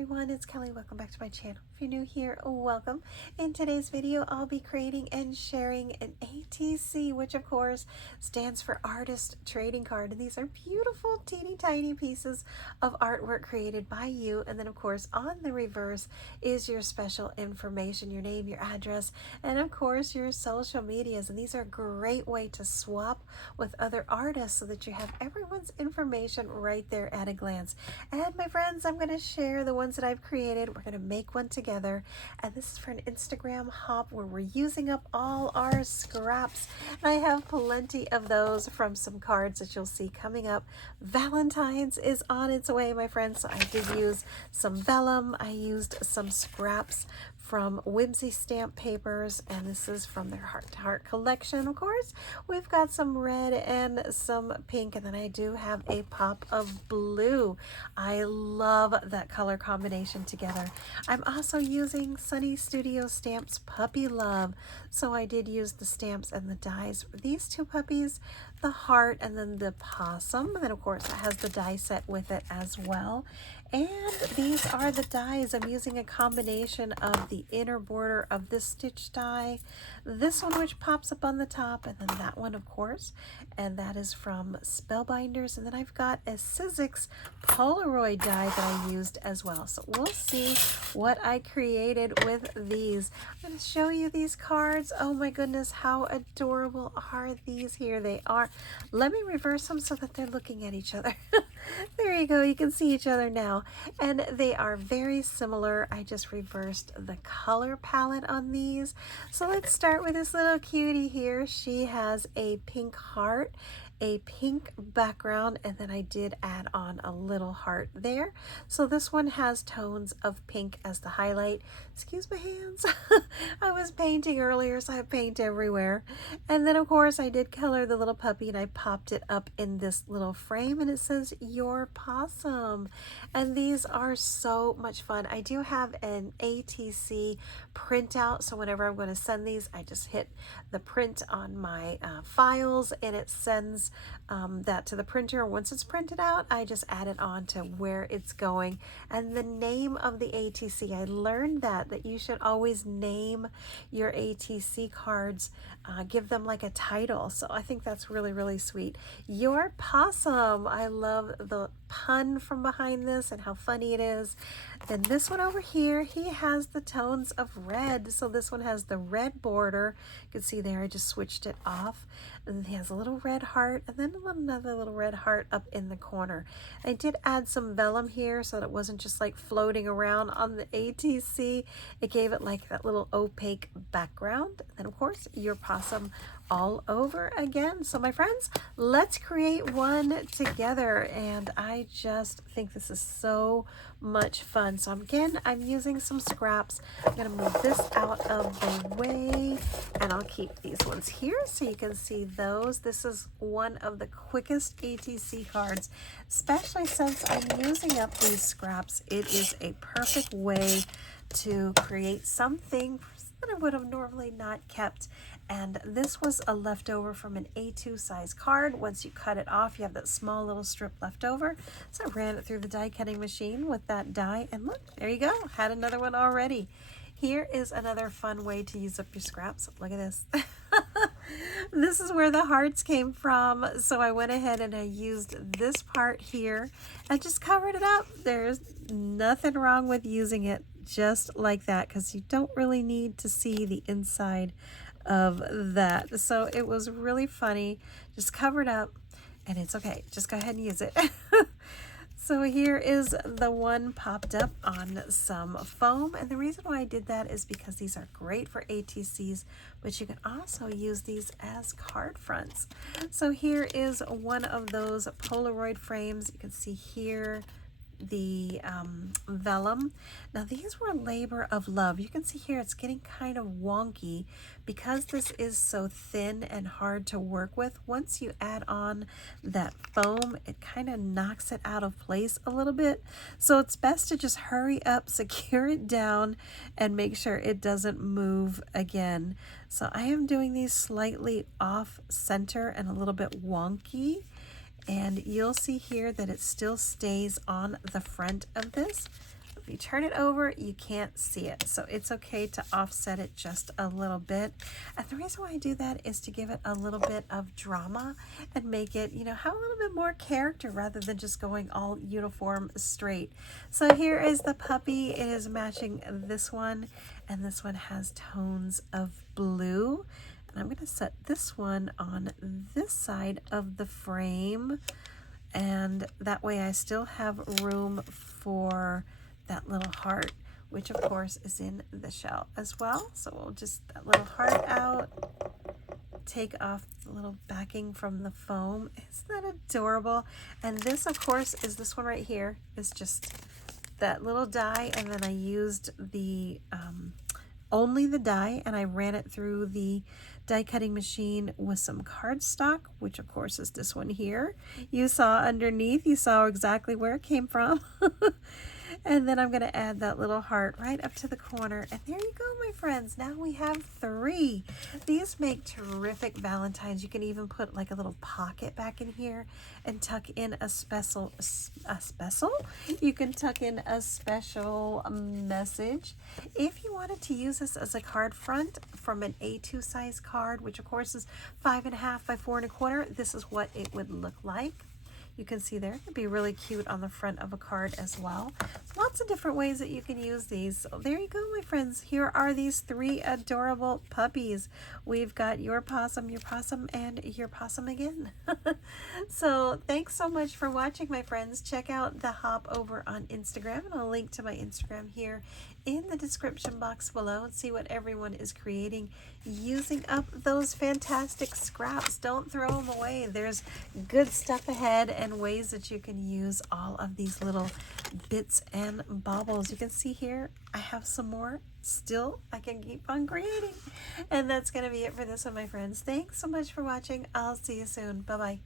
everyone, it's Kelly. Welcome back to my channel. If you're new here, welcome. In today's video, I'll be creating and sharing an ATC, which of course stands for Artist Trading Card. And these are beautiful, teeny tiny pieces of artwork created by you. And then of course, on the reverse is your special information, your name, your address, and of course your social medias. And these are a great way to swap with other artists so that you have everyone's information right there at a glance. And my friends, I'm going to share the ones that I've created. We're going to make one together, and this is for an Instagram hop where we're using up all our scraps, and I have plenty of those from some cards that you'll see coming up. Valentine's is on its way, my friends, so I did use some vellum. I used some scraps from Whimsy stamp papers, and this is from their Heart to Heart collection. Of course, we've got some red and some pink, and then I do have a pop of blue. I love that color combination together. I'm also using Sunny Studio Stamps Puppy Love, so I did use the stamps and the dies for these two puppies, the heart and then the possum, and then of course it has the die set with it as well. And these are the dies. I'm using a combination of the inner border of this stitch die, this one which pops up on the top, and then that one of course, and that is from Spellbinders. And then I've got a Sizzix Polaroid die that I used as well. So we'll see what I created with these. I'm going to show you these cards. Oh my goodness, how adorable are these? Here they are. Let me reverse them so that they're looking at each other. There you go, you can see each other now, and they are very similar. I just reversed the color palette on these. So let's start with this little cutie here. She has a pink heart, a pink background, and then I did add on a little heart there. So this one has tones of pink as the highlight. Excuse my hands. I was painting earlier, so I have paint everywhere. And then of course I did color the little puppy, and I popped it up in this little frame, and it says Your Possum. And these are so much fun. I do have an ATC printout, so whenever I'm going to send these, I just hit the print on my files, and it sends that to the printer. Once it's printed out, I just add it on to where it's going. And the name of the ATC, I learned that you should always name your ATC cards, give them like a title. So I think that's really, really sweet. Your Possum. I love the pun from behind this and how funny it is. Then this one over here, he has the tones of red. So this one has the red border. You can see there, I just switched it off. And he has a little red heart, and then another little red heart up in the corner. I did add some vellum here so that it wasn't just like floating around on the ATC. It gave it like that little opaque background. And then of course, Your Possum all over again. So my friends, let's create one together, and I just think this is so much fun. So again, I'm using some scraps. I'm going to move this out of the way, and I'll keep these ones here so you can see those. This is one of the quickest ATC cards, especially since I'm using up these scraps. It is a perfect way to create something that I would have normally not kept. And this was a leftover from an A2 size card. Once you cut it off, you have that small little strip left over. So I ran it through the die cutting machine with that die, and look, there you go, had another one already. Here is another fun way to use up your scraps. Look at this. This is where the hearts came from. So I went ahead and I used this part here and just covered it up. There's nothing wrong with using it just like that, because you don't really need to see the inside of that. So it was really funny. Just cover it up, and it's okay. Just go ahead and use it. So here is the one popped up on some foam, and the reason why I did that is because these are great for ATCs, but you can also use these as card fronts. So here is one of those Polaroid frames. You can see here the vellum. Now these were labor of love. You can see here it's getting kind of wonky because this is so thin and hard to work with. Once you add on that foam, it kind of knocks it out of place a little bit. So it's best to just hurry up, secure it down, and make sure it doesn't move again. So I am doing these slightly off center and a little bit wonky. And you'll see here that it still stays on the front of this. you turn it over, you can't see it. So it's okay to offset it just a little bit. And the reason why I do that is to give it a little bit of drama and make it, you know, have a little bit more character rather than just going all uniform straight. So here is the puppy. It is matching this one, and this one has tones of blue. And I'm going to set this one on this side of the frame, and that way I still have room for that little heart, which of course is in the shell as well. So we'll just that little heart out, take off the little backing from the foam. Isn't that adorable? And this of course is this one right here, is just that little die, and then I used the only the die, and I ran it through the die cutting machine with some cardstock, which of course is this one here. You saw underneath, you saw exactly where it came from. And then I'm going to add that little heart right up to the corner. And there you go, my friends. Now we have 3. These make terrific Valentines. You can even put like a little pocket back in here and tuck in a special, You can tuck in a special message. If you wanted to use this as a card front from an A2 size card, which of course is 5.5 by 4.25, this is what it would look like. You can see there, it'd be really cute on the front of a card as well. Lots of different ways that you can use these. So there you go, my friends. Here are these 3 adorable puppies. We've got your possum, and your possum again. So thanks so much for watching, my friends. Check out the hop over on Instagram, and I'll link to my Instagram here in the description box below, and see what everyone is creating using up those fantastic scraps. Don't throw them away. There's good stuff ahead and ways that you can use all of these little bits and baubles. You can see here I have some more still. I can keep on creating. And that's going to be it for this one, my friends. Thanks so much for watching. I'll see you soon. Bye-bye.